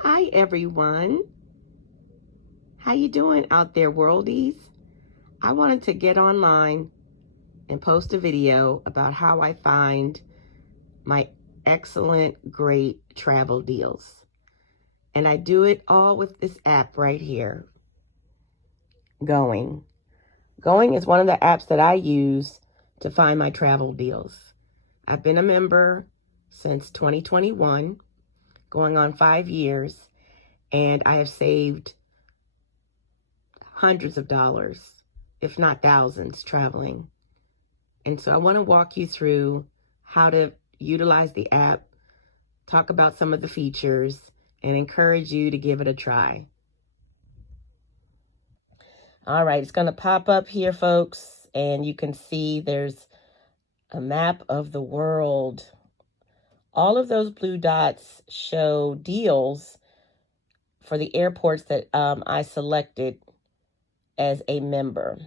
Hi everyone. How you doing out there, worldies? I wanted to get online and post a video about how I find my excellent, great travel deals. And I do it all with this app right here, Going. Going is one of the apps that I use to find my travel deals. I've been a member since 2021, going on 5 years, and I have saved hundreds of dollars, if not thousands, traveling. And so I want to walk you through how to utilize the app, talk about some of the features, and encourage you to give it a try. All right, it's going to pop up here, folks, and you can see there's a map of the world. All of those blue dots show deals for the airports that I selected as a member.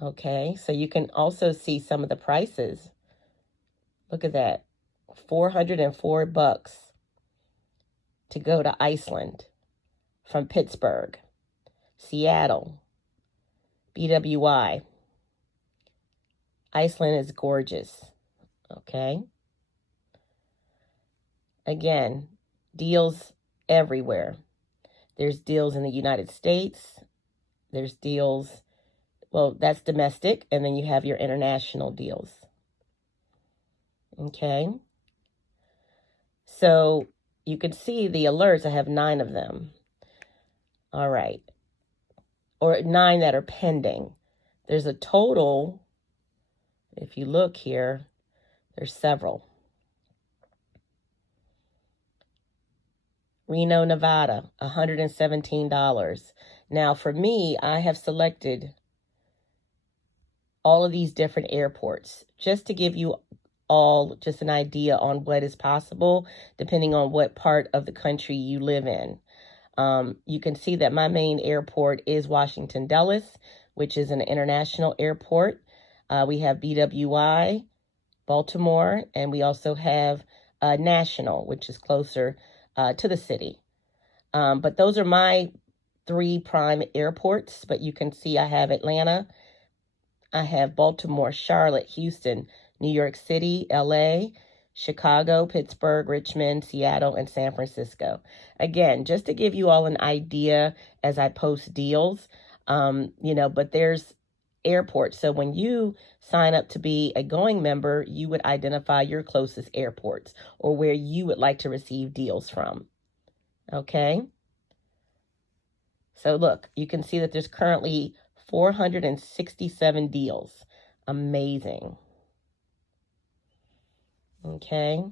Okay, so you can also see some of the prices. Look at that, $404 to go to Iceland from Pittsburgh, Seattle, BWI. Iceland is gorgeous, okay? Again, deals everywhere. There's deals in the United States. There's deals, well, that's domestic, and then you have your international deals. Okay? So you can see the alerts. I have 9 of them. All right. Or 9 that are pending. There's a total, if you look here, there's several. Reno, Nevada, $117. Now, for me, I have selected all of these different airports just to give you all just an idea on what is possible depending on what part of the country you live in. You can see that my main airport is Washington Dulles, which is an international airport. We have BWI, Baltimore, and we also have National, which is closer to the city. But those are my 3 prime airports, but you can see I have Atlanta, I have Baltimore, Charlotte, Houston, New York City, LA, Chicago, Pittsburgh, Richmond, Seattle, and San Francisco. Again, just to give you all an idea as I post deals, but there's airports. So when you sign up to be a Going member, you would identify your closest airports or where you would like to receive deals from. Okay? So look, you can see that there's currently 467 deals. Amazing. Okay.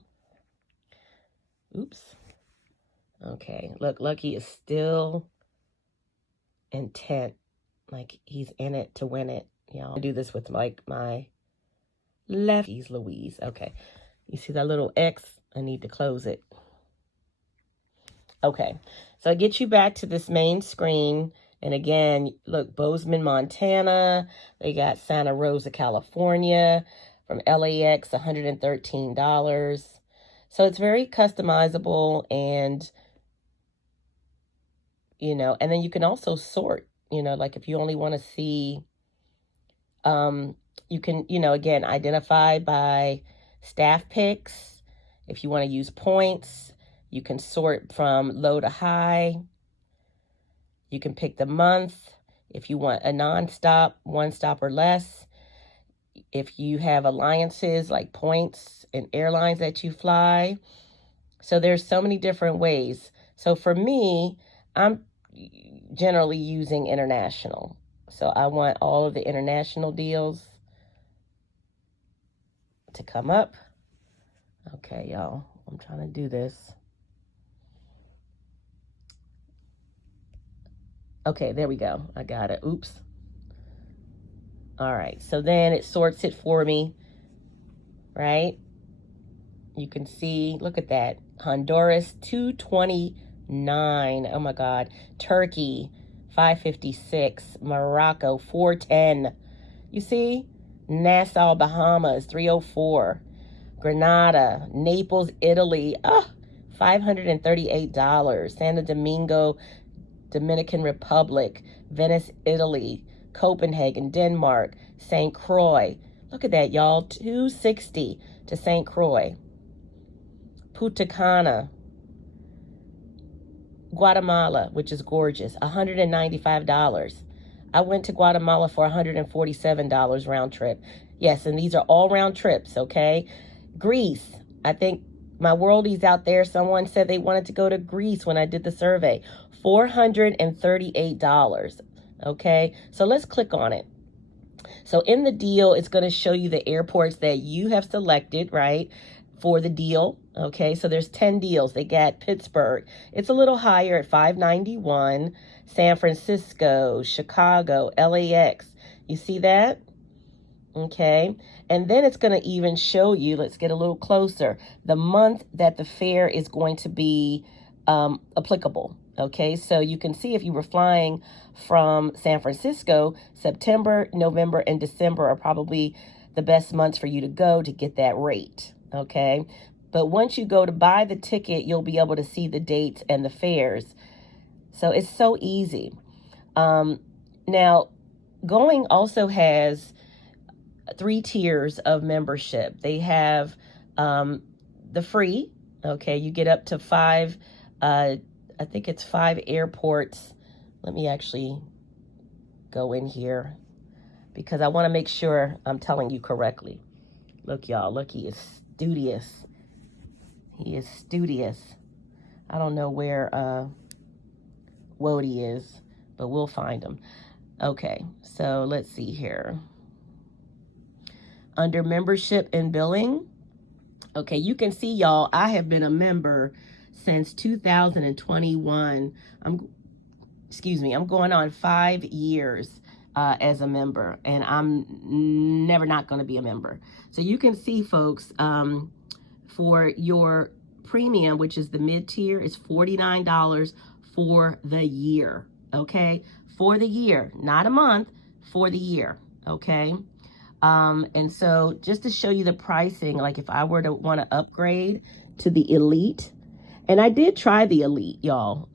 Oops. Okay. Look, Lucky is still intent. Like he's in it to win it. Y'all do this with like my lefties, Louise. Okay. You see that little X? I need to close it. Okay. So I get you back to this main screen. And again, look, Bozeman, Montana. They got Santa Rosa, California. From LAX, $113. So it's very customizable and, and then you can also sort, like if you only want to see, you can, again, identify by staff picks. If you want to use points, you can sort from low to high. You can pick the month. If you want a non-stop, 1 stop or less. If you have alliances like points and airlines that you fly. So there's so many different ways. So for me, I'm generally using international. So I want all of the international deals to come up. Okay, y'all, I'm trying to do this. Okay, there we go. I got it. Oops. All right, so then it sorts it for me, right? You can see, look at that. Honduras, 229. Oh my God. Turkey, 556. Morocco, 410. You see? Nassau, Bahamas, 304. Grenada, Naples, Italy, $538. Santo Domingo, Dominican Republic, Venice, Italy, Copenhagen, Denmark, St. Croix. Look at that, y'all. $260 to St. Croix. Punta Cana, Guatemala, which is gorgeous, $195. I went to Guatemala for $147 round trip. Yes, and these are all round trips, okay? Greece, I think my worldies out there, someone said they wanted to go to Greece when I did the survey. $438, okay? So let's click on it. So in the deal, it's going to show you the airports that you have selected, right, for the deal. Okay, so there's 10 deals. They got Pittsburgh. It's a little higher at $591. San Francisco, Chicago, LAX. You see that? Okay, and then it's going to even show you, let's get a little closer, the month that the fare is going to be applicable. Okay, so you can see if you were flying from San Francisco, September, November, and December are probably the best months for you to go to get that rate. Okay, but once you go to buy the ticket, you'll be able to see the dates and the fares. So it's so easy. Now, Going also has 3 tiers of membership. They have the free, okay, you get up to 5, I think it's 5 airports. Let me actually go in here because I want to make sure I'm telling you correctly. Look, y'all, look, he is studious. He is studious. I don't know where Wody is, but we'll find him. Okay, so let's see here. Under membership and billing, okay, you can see, y'all, I have been a member since 2021. I'm going on 5 years as a member, and I'm never not going to be a member. So you can see, folks, for your premium, which is the mid-tier, is $49 for the year, okay? For the year, not a month, for the year, okay? And so just to show you the pricing, like if I were to want to upgrade to the Elite, and I did try the Elite, y'all.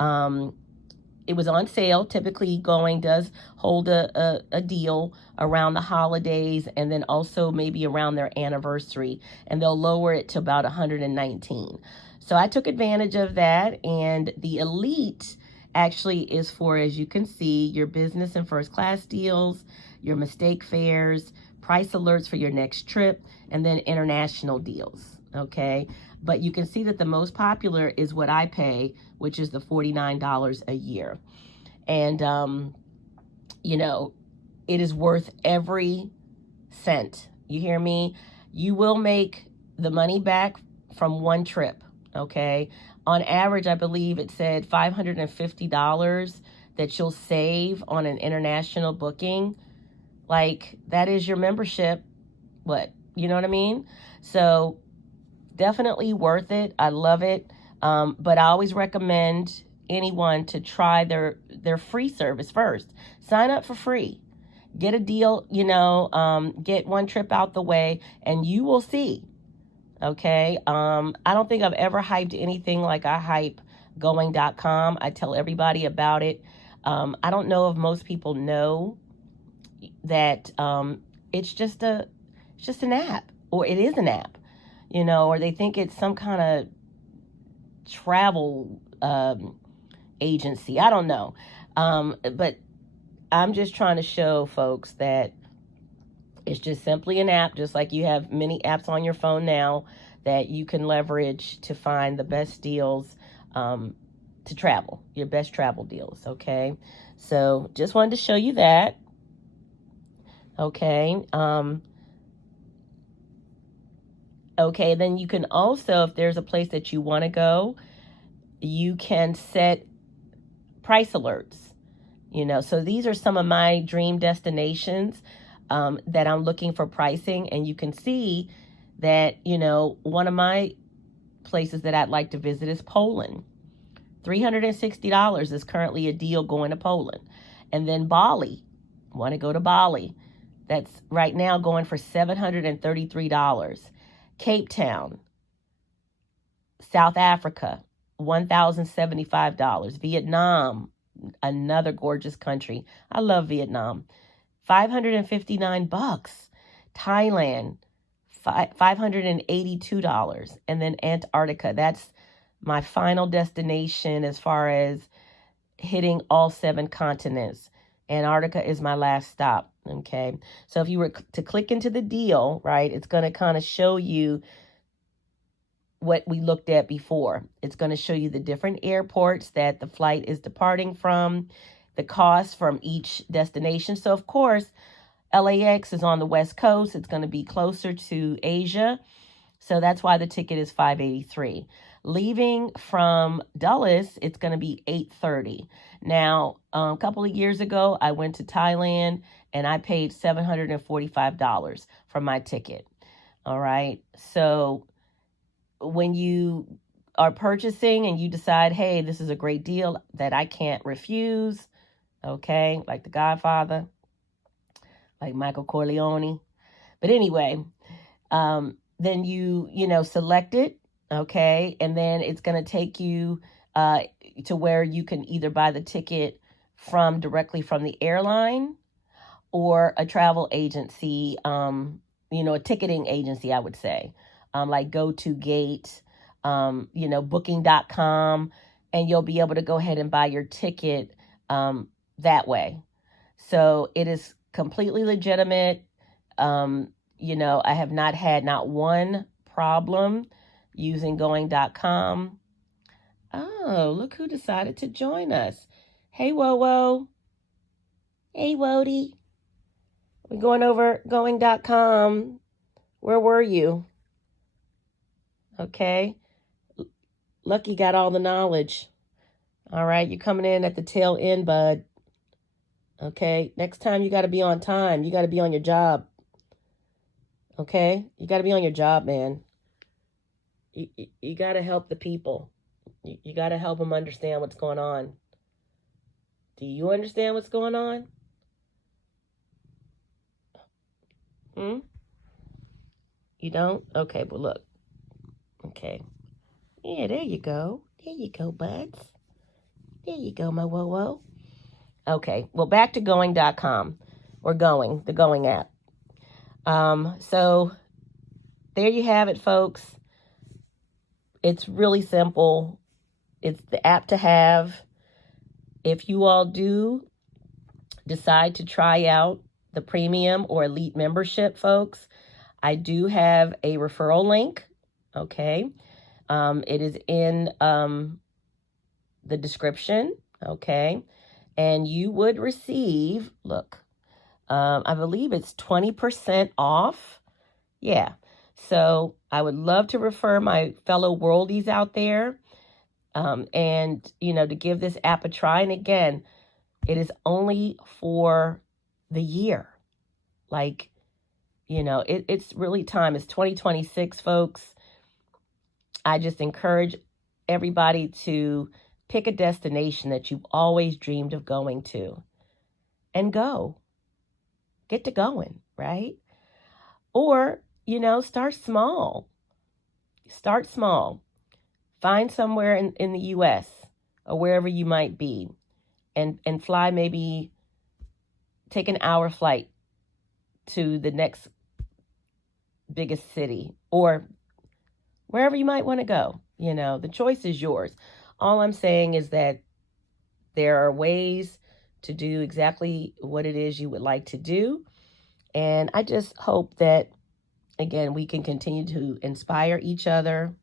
It was on sale. Typically, Going does hold a deal around the holidays and then also maybe around their anniversary, and they'll lower it to about $119. So I took advantage of that, and the Elite actually is for, as you can see, your business and first class deals, your mistake fares, price alerts for your next trip, and then international deals, okay? But you can see that the most popular is what I pay, which is the $49 a year. And, you know, it is worth every cent. You hear me? You will make the money back from one trip, okay? On average, I believe it said $550 that you'll save on an international booking. Like, that is your membership. What? You know what I mean? So definitely worth it. I love it. But I always recommend anyone to try their free service first. Sign up for free. Get a deal, you know, get one trip out the way, and you will see. Okay? I don't think I've ever hyped anything like I hype going.com. I tell everybody about it. I don't know if most people know that it's just an app, or it is an app, you know, or they think it's some kind of travel agency. I don't know. But I'm just trying to show folks that it's just simply an app, just like you have many apps on your phone now that you can leverage to find the best deals to travel, your best travel deals, okay? So just wanted to show you that. Okay. Okay, then you can also, if there's a place that you want to go, you can set price alerts. You know, so these are some of my dream destinations that I'm looking for pricing. And you can see that, you know, one of my places that I'd like to visit is Poland. $360 is currently a deal going to Poland. And then Bali. Want to go to Bali. That's right now going for $733. Cape Town, South Africa, $1,075. Vietnam, another gorgeous country. I love Vietnam. $559. Thailand, $582. And then Antarctica. That's my final destination as far as hitting all 7 continents. Antarctica is my last stop. Okay. So if you were to click into the deal, right, it's going to kind of show you what we looked at before. It's going to show you the different airports that the flight is departing from, the cost from each destination. So, of course, LAX is on the West Coast. It's going to be closer to Asia. So that's why the ticket is $583. Leaving from Dulles, it's going to be $830. Now, a couple of years ago, I went to Thailand and I paid $745 for my ticket. All right. So when you are purchasing and you decide, hey, this is a great deal that I can't refuse, okay, like The Godfather, like Michael Corleone. But anyway, then you select it, okay, and then it's going to take you to where you can either buy the ticket directly from the airline or a travel agency, a ticketing agency, I would say, like Go to Gate, Booking.com, and you'll be able to go ahead and buy your ticket that way. So it is completely legitimate. I have not had not one problem using going.com. Oh, look who decided to join us. Hey, Wowo. Hey, Wody. We're going over going.com. Where were you? Okay. Lucky got all the knowledge. All right. You're coming in at the tail end, bud. Okay. Next time you got to be on time. You got to be on your job. Okay. You got to be on your job, man. You got to help the people. You got to help them understand what's going on. Do you understand what's going on? You don't? Okay, well, look. Okay. Yeah, there you go. There you go, buds. There you go, my whoa. Okay, well, back to going.com or the Going app. So there you have it, folks. It's really simple. It's the app to have. If you all do decide to try out the premium or elite membership, folks, I do have a referral link. Okay. It is in the description. Okay. And you would receive, I believe it's 20% off. Yeah. So I would love to refer my fellow worldies out there and, to give this app a try. And again, it is only for the year. It's really time. It's 2026, folks. I just encourage everybody to pick a destination that you've always dreamed of going to and go. Get to going, right? Or, start small. Start small. Find somewhere in the U.S. or wherever you might be and fly, maybe take an hour flight to the next biggest city or wherever you might want to go. The choice is yours. All I'm saying is that there are ways to do exactly what it is you would like to do. And I just hope that, again, we can continue to inspire each other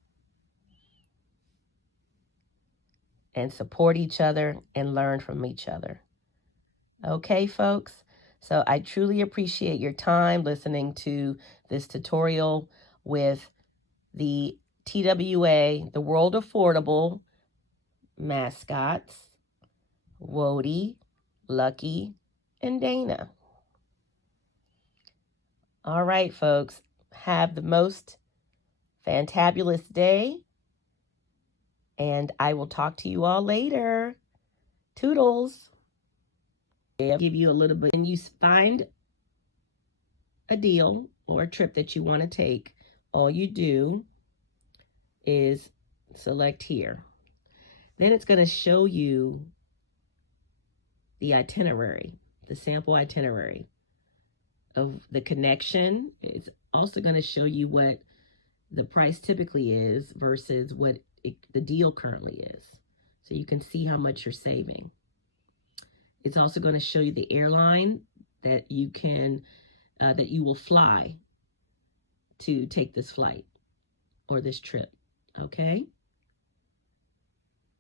and support each other and learn from each other. Okay, folks? So I truly appreciate your time listening to this tutorial with the TWA, the World Affordable mascots, Wody, Lucky, and Dana. All right, folks. Have the most fantabulous day. And I will talk to you all later. Toodles. I'll give you a little bit. When you find a deal or a trip that you want to take, all you do is select here. Then it's going to show you the itinerary, the sample itinerary of the connection. It's also going to show you what the price typically is versus what the deal currently is. So you can see how much you're saving. It's also going to show you the airline that you can, that you will fly to take this flight or this trip, okay?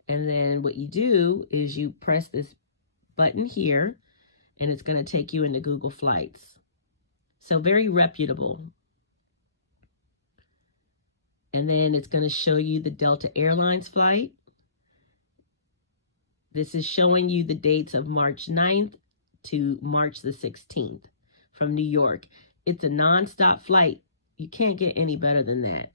And then what you do is you press this button here, and it's going to take you into Google Flights. So very reputable. And then it's going to show you the Delta Airlines flight. This is showing you the dates of March 9th to March the 16th from New York. It's a nonstop flight. You can't get any better than that.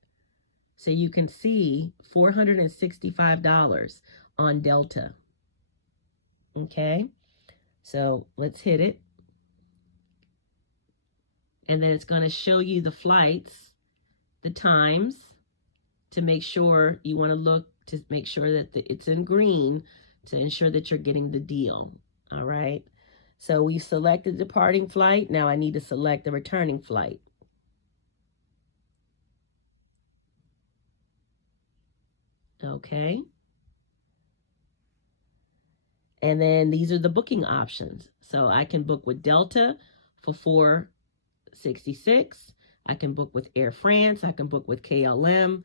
So you can see $465 on Delta. Okay, so let's hit it. And then it's going to show you the flights, the times, to make sure you want to look to make sure that it's in green to ensure that you're getting the deal. All right. So we've selected the departing flight. Now I need to select the returning flight. Okay. And then these are the booking options. So I can book with Delta for $466. I can book with Air France. I can book with KLM.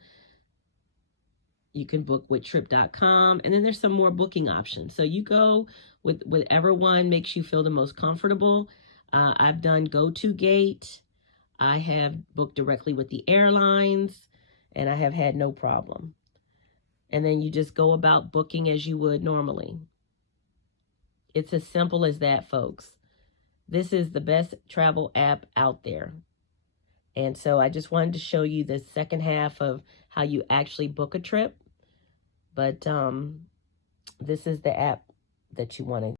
You can book with trip.com. And then there's some more booking options. So you go with whatever one makes you feel the most comfortable. I've done GoToGate. I have booked directly with the airlines, and I have had no problem. And then you just go about booking as you would normally. It's as simple as that, folks. This is the best travel app out there. And so I just wanted to show you the second half of how you actually book a trip. But this is the app that you want to